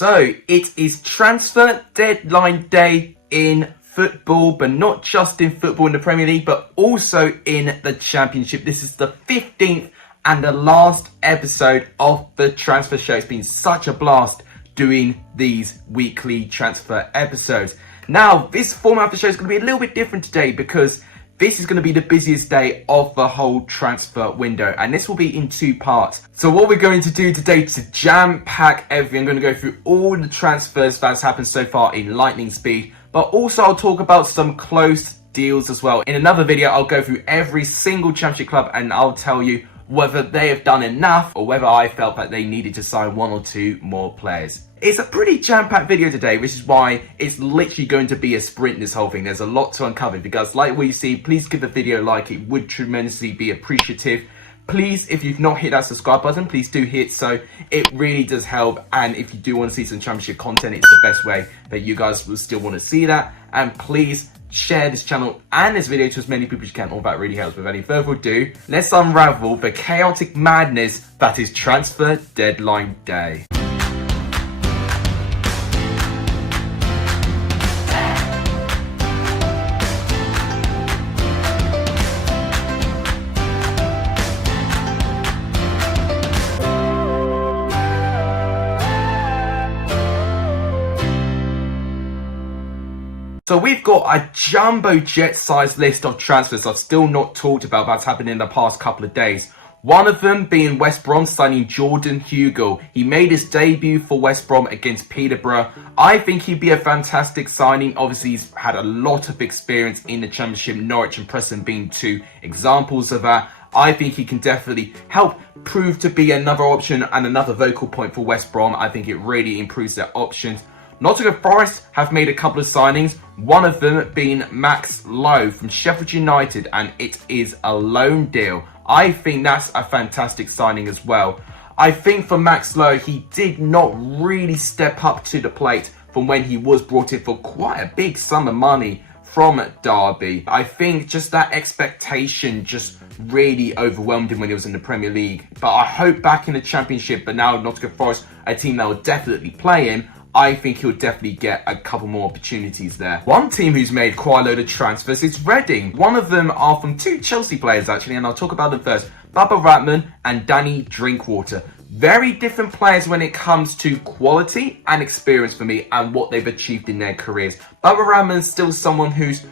So it is transfer deadline day in football, but not just in football in the Premier League, but also in the Championship. This is the 15th and the last episode of the transfer show. It's been such a blast doing these weekly transfer episodes. Now, this format of the show is going to be a little bit different today because this is going to be the busiest day of the whole transfer window, and this will be in two parts. So what we're going to do today to jam-pack everything, I'm going to go through all the transfers that's happened so far in lightning speed, but also I'll talk about some close deals as well. In another video, I'll go through every single championship club and I'll tell you whether they have done enough or whether I felt that they needed to sign one or two more players. It's a pretty jam-packed video today, which is why it's literally going to be a sprint, this whole thing. There's a lot to uncover. If you guys like what you see, please give the video a like. It would tremendously be appreciative. Please, if you've not hit that subscribe button, please do hit so. It really does help. And if you do want to see some championship content, it's the best way that you guys will still want to see that. And please share this channel and this video to as many people as you can. All that really helps. Without any further ado, let's unravel the chaotic madness that is transfer deadline day. So we've got a jumbo jet-sized list of transfers I've still not talked about that's happened in the past couple of days. One of them being West Brom signing Jordan Hugill. He made his debut for West Brom against Peterborough. I think he'd be a fantastic signing. Obviously, he's had a lot of experience in the Championship, Norwich and Preston being two examples of that. I think he can definitely help prove to be another option and another vocal point for West Brom. I think it really improves their options. Nottingham Forest have made a couple of signings, one of them being Max Lowe from Sheffield United, and it is a loan deal. I think that's a fantastic signing as well. I think for Max Lowe, he did not really step up to the plate from when he was brought in for quite a big sum of money from Derby. I think just that expectation just really overwhelmed him when he was in the Premier League. But I hope back in the Championship, but now Nottingham Forest, a team that will definitely play him, I think he'll definitely get a couple more opportunities there. One team who's made quite a load of transfers is Reading. One of them are from two Chelsea players actually, and I'll talk about them first. Bubba Ratman and Deeney Drinkwater. Very different players when it comes to quality and experience for me and what they've achieved in their careers. Bubba Ratman's still someone who's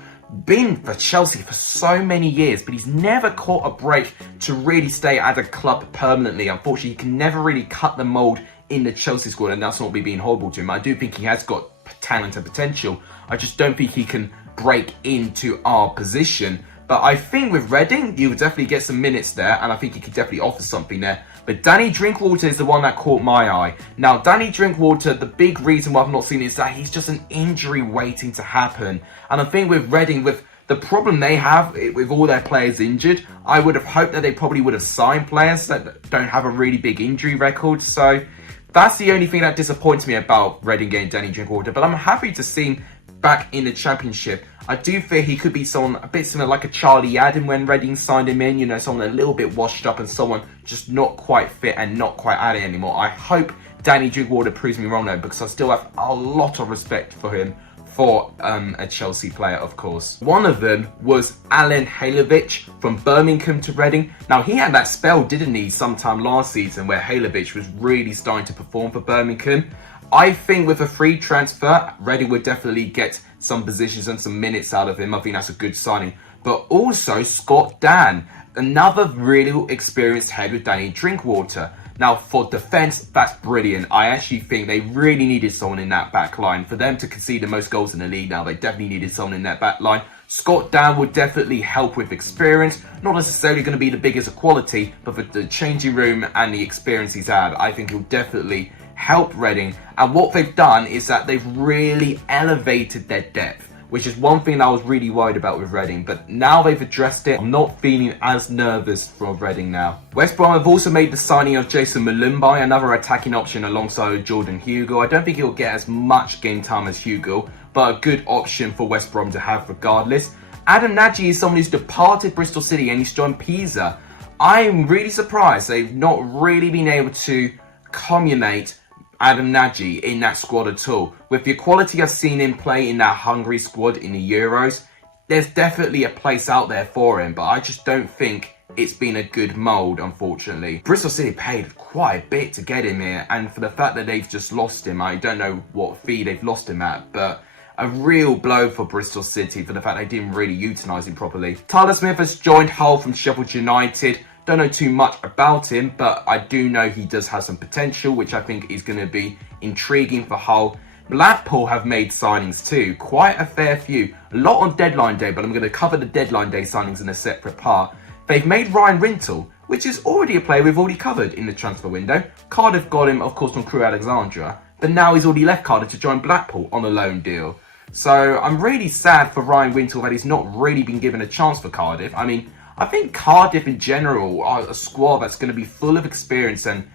been for Chelsea for so many years, but he's never caught a break to really stay at a club permanently. Unfortunately, he can never really cut the mould in the Chelsea squad, and that's not me being horrible to him. I do think he has got talent and potential. I just don't think he can break into our position. But I think with Reading, he will definitely get some minutes there, and I think he could definitely offer something there. But Deeney Drinkwater is the one that caught my eye. Now, Deeney Drinkwater, the big reason why I've not seen it is that he's just an injury waiting to happen. And I think with Reading, with the problem they have with all their players injured, I would have hoped that they probably would have signed players that don't have a really big injury record. So that's the only thing that disappoints me about Reading getting Deeney Drinkwater, but I'm happy to see him back in the Championship. I do think he could be someone a bit similar like a Charlie Adam when Reading signed him in, you know, someone a little bit washed up and someone just not quite fit and not quite at it anymore. I hope Deeney Drinkwater proves me wrong though, because I still have a lot of respect for him for a Chelsea player, of course. One of them was Alan Halilovic from Birmingham to Reading. Now, he had that spell, didn't he, sometime last season where Halilovic was really starting to perform for Birmingham. I think with a free transfer, Reading would definitely get some positions and some minutes out of him. I think that's a good signing. But also Scott Dan, another really experienced head with Deeney Drinkwater. Now, for defence, that's brilliant. I actually think they really needed someone in that back line. For them to concede the most goals in the league now, they definitely needed someone in that back line. Scott Dan would definitely help with experience. Not necessarily going to be the biggest of quality, but for the changing room and the experience he's had, I think he'll definitely help Reading. And what they've done is that they've really elevated their depth, which is one thing that I was really worried about with Reading, but now they've addressed it. I'm not feeling as nervous for Reading now. West Brom have also made the signing of Jason Mulumbai, another attacking option alongside Jordan Hugill. I don't think he'll get as much game time as Hugill, but a good option for West Brom to have regardless. Adam Nagy is someone who's departed Bristol City and he's joined Pisa. I'm really surprised they've not really been able to culminate Adam Nagy in that squad at all. With the quality I've seen him play in that Hungary squad in the Euros, there's definitely a place out there for him, but I just don't think it's been a good mould, unfortunately. Bristol City paid quite a bit to get him here, and for the fact that they've just lost him, I don't know what fee they've lost him at, but a real blow for Bristol City for the fact they didn't really utilise him properly. Tyler Smith has joined Hull from Sheffield United. Don't know too much about him, but I do know he does have some potential, which I think is going to be intriguing for Hull. Blackpool have made signings too, quite a fair few. A lot on deadline day, but I'm going to cover the deadline day signings in a separate part. They've made Ryan Rintle, which is already a player we've already covered in the transfer window. Cardiff got him, of course, from Crewe Alexandra, but now he's already left Cardiff to join Blackpool on a loan deal. So I'm really sad for Ryan Rintle that he's not really been given a chance for Cardiff. I mean, I think Cardiff in general are a squad that's going to be full of experience and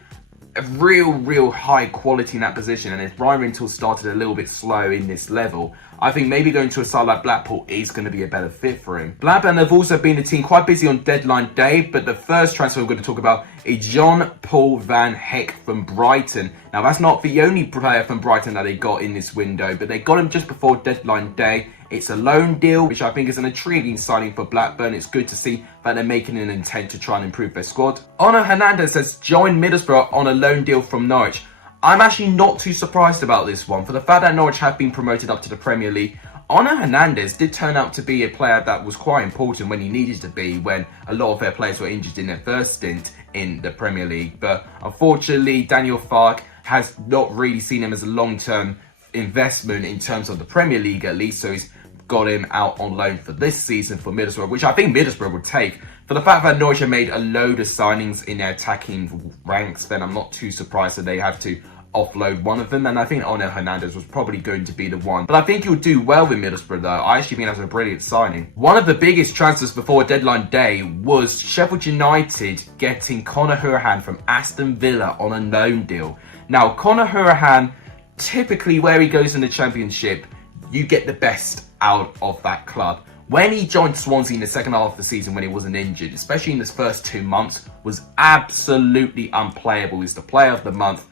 a real high quality in that position. And if Ryan Rintle started a little bit slow in this level, I think maybe going to a side like Blackpool is going to be a better fit for him. Blackburn have also been a team quite busy on deadline day, but the first transfer we're going to talk about is Jean-Paul Van Heck from Brighton. Now, that's not the only player from Brighton that they got in this window, but they got him just before deadline day. It's a loan deal, which I think is an intriguing signing for Blackburn. It's good to see that they're making an intent to try and improve their squad. Ono Hernandez has joined Middlesbrough on a loan deal from Norwich. I'm actually not too surprised about this one. For the fact that Norwich have been promoted up to the Premier League, Ono Hernandez did turn out to be a player that was quite important when he needed to be, when a lot of their players were injured in their first stint in the Premier League. But unfortunately, Daniel Farke has not really seen him as a long-term investment in terms of the Premier League at least, so he's got him out on loan for this season for Middlesbrough, which I think Middlesbrough would take. For the fact that Norwich have made a load of signings in their attacking ranks, then I'm not too surprised that they have to offload one of them, and I think Ono Hernandez was probably going to be the one. But I think he'll do well with Middlesbrough though. I actually think that's a brilliant signing. One of the biggest transfers before deadline day was Sheffield United getting Conor Hourihane from Aston Villa on a loan deal. Now, Conor Hourihane, typically where he goes in the Championship, you get the best out of that club. When he joined Swansea in the second half of the season when he wasn't injured, especially in his first 2 months, was absolutely unplayable. He's the player of the month.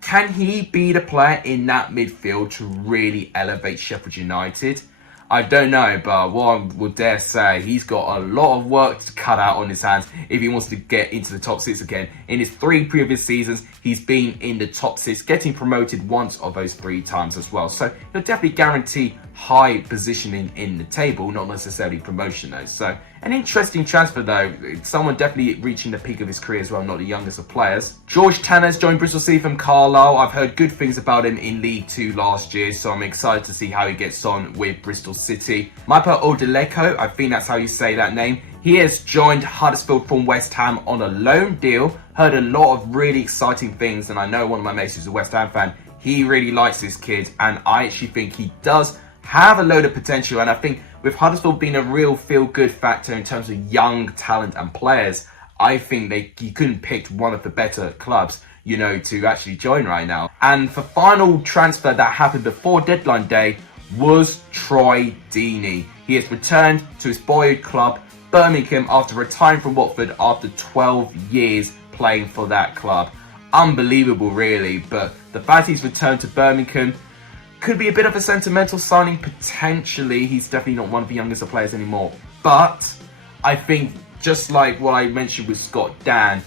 Can he be the player in that midfield to really elevate Sheffield United? I don't know, but what I would dare say, he's got a lot of work to cut out on his hands if he wants to get into the top 6 again. In his 3 previous seasons, he's been in the top 6, getting promoted once of those 3 times as well. So he'll definitely guarantee high positioning in the table, not necessarily promotion though. So an interesting transfer though, someone definitely reaching the peak of his career as well, not the youngest of players. George Tanner's joined Bristol City from Carlisle. I've heard good things about him in League 2 last year, so I'm excited to see how he gets on with Bristol City. Maipa Odileko, I think that's how you say that name. He has joined Huddersfield from West Ham on a loan deal. Heard a lot of really exciting things, and I know one of my mates who's a West Ham fan. He really likes this kid, and I actually think he does have a load of potential. And I think with Huddersfield being a real feel-good factor in terms of young talent and players, I think he couldn't pick one of the better clubs, you know, to actually join right now. And the final transfer that happened before deadline day was Troy Deeney. He has returned to his boyhood club, Birmingham, after retiring from Watford after 12 years playing for that club. Unbelievable, really. But the fact he's returned to Birmingham could be a bit of a sentimental signing, potentially. He's definitely not one of the youngest players anymore. But I think, just like what I mentioned with Scott Dan,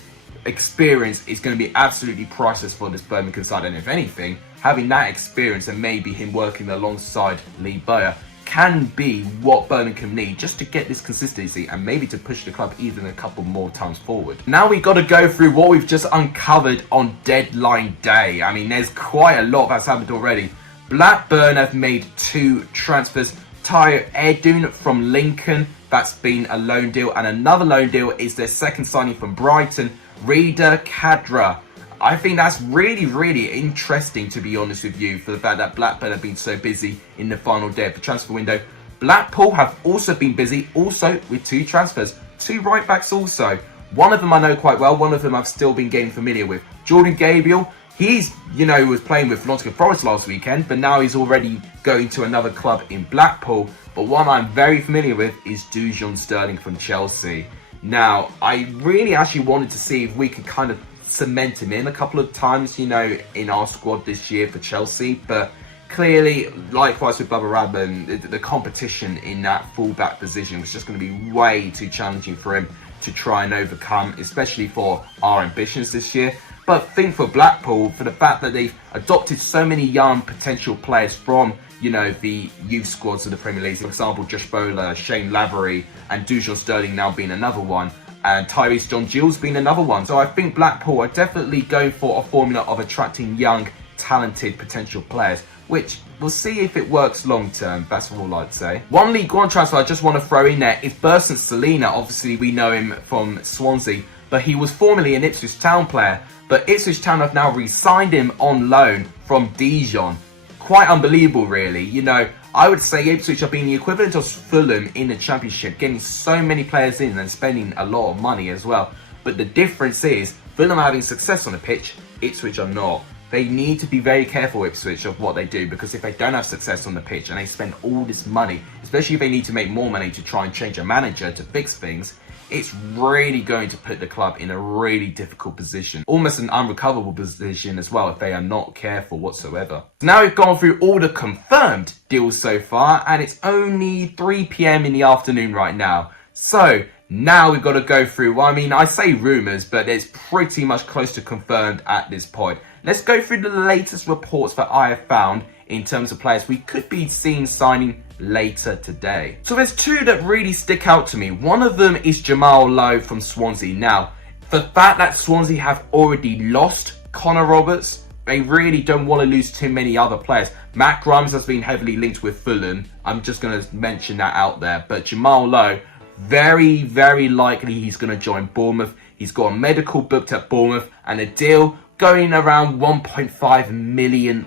experience is going to be absolutely priceless for this Birmingham side. And if anything, having that experience and maybe him working alongside Lee Bowyer can be what Birmingham need just to get this consistency and maybe to push the club even a couple more times forward. Now we got to go through what we've just uncovered on deadline day. I mean, there's quite a lot that's happened already. Blackburn have made 2 transfers. Tayo Edun from Lincoln, that's been a loan deal, and another loan deal is their second signing from Brighton, Rida Kadra. I think that's really interesting, to be honest with you, for the fact that Blackburn have been so busy in the final day of the transfer window. Blackpool have also been busy, also with 2 transfers, 2 right backs also. One of them I know quite well, one of them I've still been getting familiar with. Jordan Gabriel, he's, was playing with Nottingham Forest last weekend, but now he's already going to another club in Blackpool. But one I'm very familiar with is Dujon Sterling from Chelsea. Now, I really actually wanted to see if we could kind of cement him in a couple of times, you know, in our squad this year for Chelsea. But clearly, likewise with Bubba Radman, the competition in that fullback position was just going to be way too challenging for him to try and overcome, especially for our ambitions this year. But think for Blackpool, for the fact that they've adopted so many young potential players from, you know, the youth squads of the Premier League. For example, Josh Bowler, Shane Lavery, and Dujon Sterling now being another one, and Tyrese John Gilles being another one. So I think Blackpool are definitely going for a formula of attracting young, talented potential players, which we'll see if it works long term. That's all I'd say. One League One transfer I just want to throw in there is Berson Salina. Obviously, we know him from Swansea, but he was formerly an Ipswich Town player. But Ipswich Town have now re-signed him on loan from Dijon. Quite unbelievable, really. You know, I would say Ipswich are being the equivalent of Fulham in the Championship, getting so many players in and spending a lot of money as well. But the difference is, Fulham are having success on the pitch, Ipswich are not. They need to be very careful, Ipswich, of what they do, because if they don't have success on the pitch and they spend all this money, especially if they need to make more money to try and change a manager to fix things, it's really going to put the club in a really difficult position. Almost an unrecoverable position as well if they are not careful whatsoever. Now we've gone through all the confirmed deals so far, and it's only 3 p.m. in the afternoon right now. So now we've got to go through, well, I mean, I say rumours, but it's pretty much close to confirmed at this point. Let's go through the latest reports that I have found in terms of players we could be seeing signing later today. So there's two that really stick out to me. One of them is Jamal Lowe from Swansea. Now, the fact that Swansea have already lost Conor Roberts, they really don't want to lose too many other players. Matt Grimes has been heavily linked with Fulham. I'm just going to mention that out there. But Jamal Lowe, very, very likely he's going to join Bournemouth. He's got a medical booked at Bournemouth and a deal going around £1.5 million,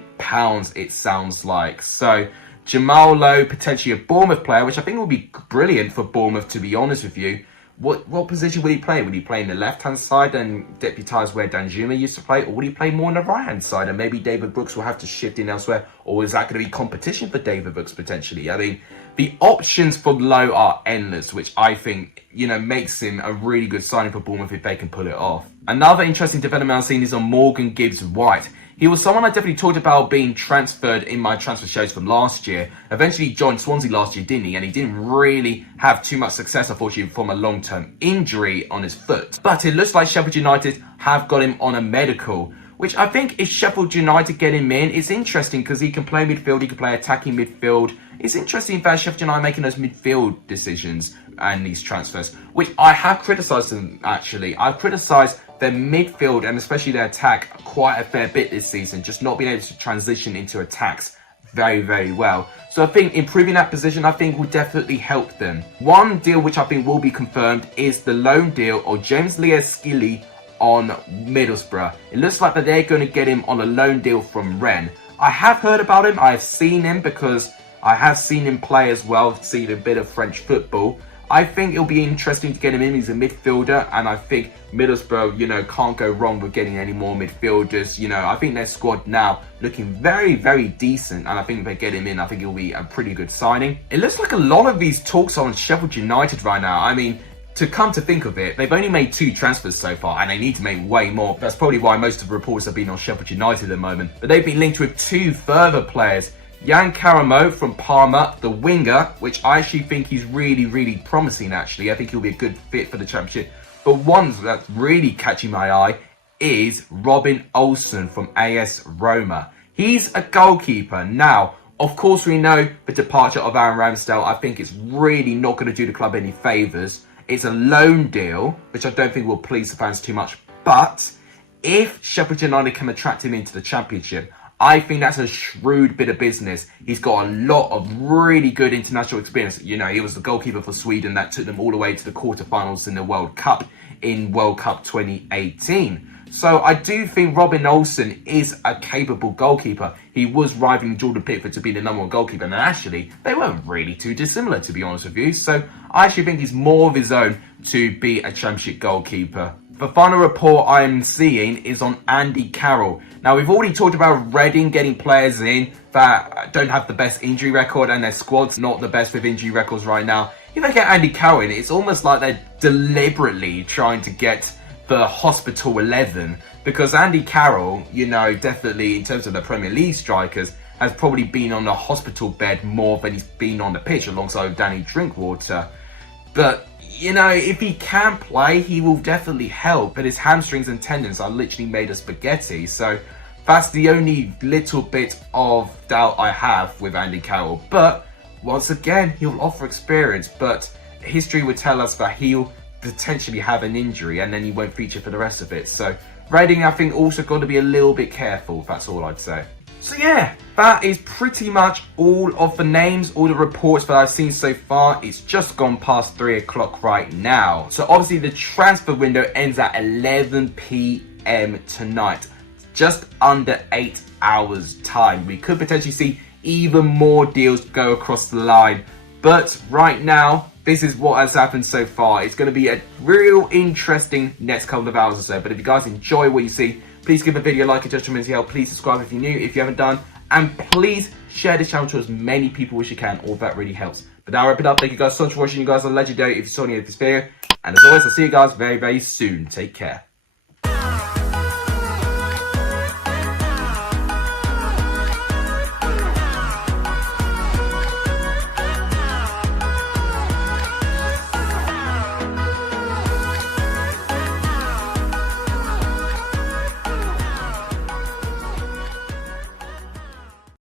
it sounds like. So Jamal Lowe, potentially a Bournemouth player, which I think will be brilliant for Bournemouth, to be honest with you. What position would he play? Would he play in the left-hand side and deputise where Danjuma used to play? Or would he play more on the right-hand side and maybe David Brooks will have to shift in elsewhere? Or is that going to be competition for David Brooks potentially? I mean, the options for Lowe are endless, which I think, you know, makes him a really good signing for Bournemouth if they can pull it off. Another interesting development I've seen is on Morgan Gibbs-White. He was someone I definitely talked about being transferred in my transfer shows from last year. Eventually joined Swansea last year, didn't he? And he didn't really have too much success, unfortunately, from a long-term injury on his foot. But it looks like Sheffield United have got him on a medical, which I think if Sheffield United get him in, it's interesting because he can play midfield, he can play attacking midfield. It's interesting that Sheffield United making those midfield decisions and these transfers, which I have criticised them, actually. I've criticised their midfield and especially their attack quite a fair bit this season, just not being able to transition into attacks very, very well. So I think improving that position, I think, will definitely help them. One deal which I think will be confirmed is the loan deal of James Lea-Skilly on Middlesbrough. It looks like that they're going to get him on a loan deal from Rennes. I have heard about him, I have seen him because I have seen him play as well, seen a bit of French football. I think it'll be interesting to get him in. He's a midfielder, and I think Middlesbrough, you know, can't go wrong with getting any more midfielders. You know, I think their squad now looking very, very decent, and I think if they get him in, I think it'll be a pretty good signing. It looks like a lot of these talks are on Sheffield United right now. I mean, to come to think of it, they've only made 2 transfers so far, and they need to make way more. That's probably why most of the reports have been on Sheffield United at the moment. But they've been linked with 2 further players. Jan Karamo from Parma, the winger, which I actually think he's really, really promising, actually. I think he'll be a good fit for the Championship. But one that's really catching my eye is Robin Olsen from AS Roma. He's a goalkeeper. Now, of course, we know the departure of Aaron Ramsdale, I think it's really not going to do the club any favours. It's a loan deal, which I don't think will please the fans too much. But if Sheffield United can attract him into the Championship, I think that's a shrewd bit of business. He's got a lot of really good international experience. You know, he was the goalkeeper for Sweden that took them all the way to the quarterfinals in the World Cup in World Cup 2018. So I do think Robin Olsen is a capable goalkeeper. He was rivaling Jordan Pickford to be the #1 goalkeeper. And actually, they weren't really too dissimilar, to be honest with you. So I actually think he's more of his own to be a Championship goalkeeper. The final report I'm seeing is on Andy Carroll. Now, we've already talked about Reading getting players in that don't have the best injury record, and their squad's not the best with injury records right now. If they get Andy Carroll in, it's almost like they're deliberately trying to get the Hospital 11 because Andy Carroll, you know, definitely in terms of the Premier League strikers, has probably been on the hospital bed more than he's been on the pitch alongside Danny Drinkwater. But, you know, if he can play, he will definitely help. But his hamstrings and tendons are literally made of spaghetti. So that's the only little bit of doubt I have with Andy Carroll. But once again, he'll offer experience. But history would tell us that he'll potentially have an injury and then he won't feature for the rest of it. So Reading, I think, also got to be a little bit careful. That's all I'd say. So yeah, that is pretty much all of the names, all the reports that I've seen so far. It's just gone past 3 o'clock right now. So obviously the transfer window ends at 11 p.m. tonight. Just under 8 hours time. We could potentially see even more deals go across the line. But right now, this is what has happened so far. It's going to be a real interesting next couple of hours or so. But if you guys enjoy what you see, please give the video a like and just tremendously help. Please subscribe if you're new, if you haven't done. And please share this channel to as many people as you can. All that really helps. But now I'll wrap it up. Thank you guys so much for watching. You guys are legendary if you saw any of this video. And as always, I'll see you guys very, very soon. Take care.